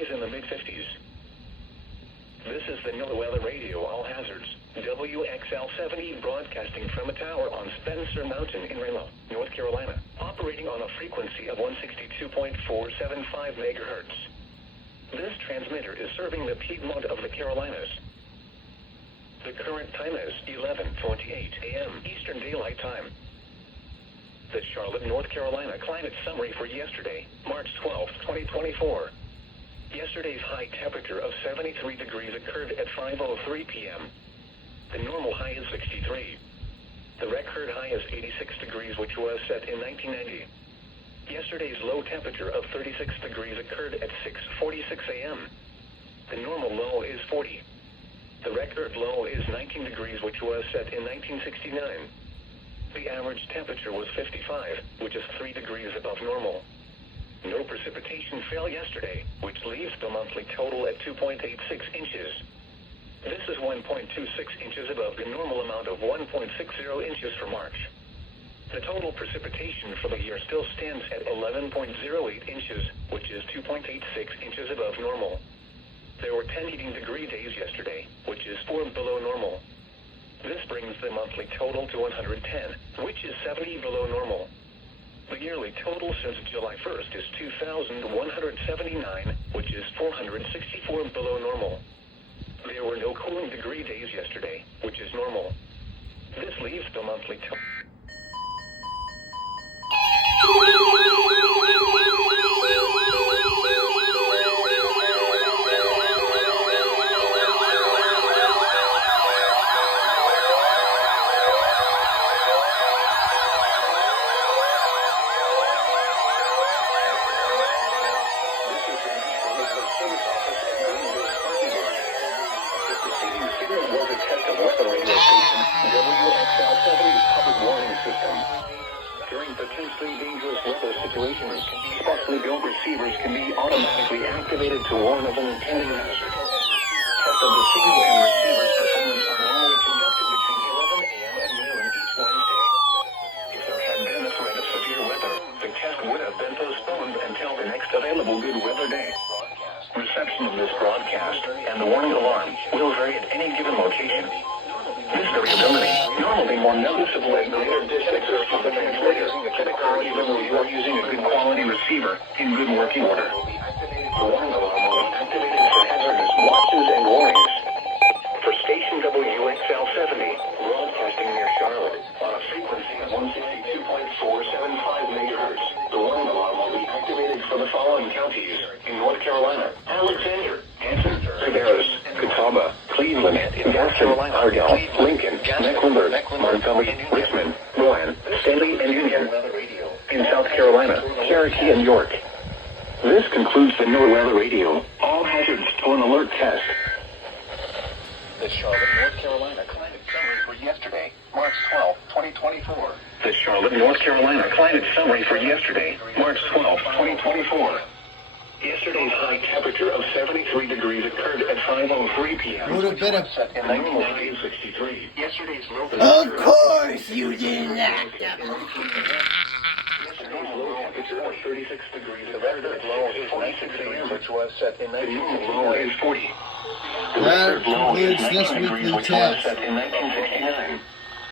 highs in the mid-50s. This is the NOAA Weather Radio All Hazards, WXL-70 broadcasting from a tower on Spencer Mountain in Reno, North Carolina, operating on a frequency of 162.475 megahertz. This transmitter is serving the Piedmont of the Carolinas. The current time is 11:28 a.m. Eastern Daylight Time. The Charlotte, North Carolina climate summary for yesterday, March 12, 2024. Yesterday's high temperature of 73 degrees occurred at 5:03 p.m. The normal high is 63. The record high is 86 degrees, which was set in 1990. Yesterday's low temperature of 36 degrees occurred at 6:46 a.m. The normal low is 40. The record low is 19 degrees, which was set in 1969. The average temperature was 55, which is 3 degrees above normal. No precipitation fell yesterday, which leaves the monthly total at 2.86 inches. This is 1.26 inches above the normal amount of 1.60 inches for March. The total precipitation for the year still stands at 11.08 inches, which is 2.86 inches above normal. There were 10 heating degree days yesterday, which is 4 below normal. This brings the monthly total to 110, which is 70 below normal. The yearly total since July 1st is 2,179, which is 464 below normal. There were no cooling degree days yesterday, which is normal. This leaves the monthly total. During potentially dangerous weather situations, specially built receivers can be automatically activated to warn of an impending hazard. Tests of the signal and receiver's performance are normally conducted between 11 a.m. and noon each Wednesday. If there had been a threat of severe weather, the test would have been postponed until the next available good weather day. Reception of this broadcast and the warning alarm will vary at any given location. This variability, normally more noticeable at greater distances from the transmitter, can occur even though you are using a good quality receiver in good working order. The warning alarm will be activated for hazardous watches and warnings. For station WXL-70, broadcasting near Charlotte, on a frequency of 162.475 megahertz, the warning alarm will be activated for the following counties in North Carolina: Alexander, Hanson, Cabarrus, Catawba, Cleveland, Gaston, Ardell, Lincoln, Mecklenburg, Montgomery, Richmond, Rowan, Stanley, and Union. In South Carolina, Cherokee, and York. This concludes the NOAA Weather Radio All Hazards to an Alert test. The Charlotte, North Carolina climate summary for yesterday, March 12, 2024. The Charlotte, North Carolina climate summary for yesterday, March 12, 2024. Yesterday's high temperature of 73 degrees occurred at 5:03 p.m. Would have been a... Set in 1963. Yesterday's low Of course you didn't act up. Yesterday's low temperature of 36 degrees. The record low is 46 degrees, which was set in 1969. Low is 40. The record low is 19 degrees, which was set in 1969.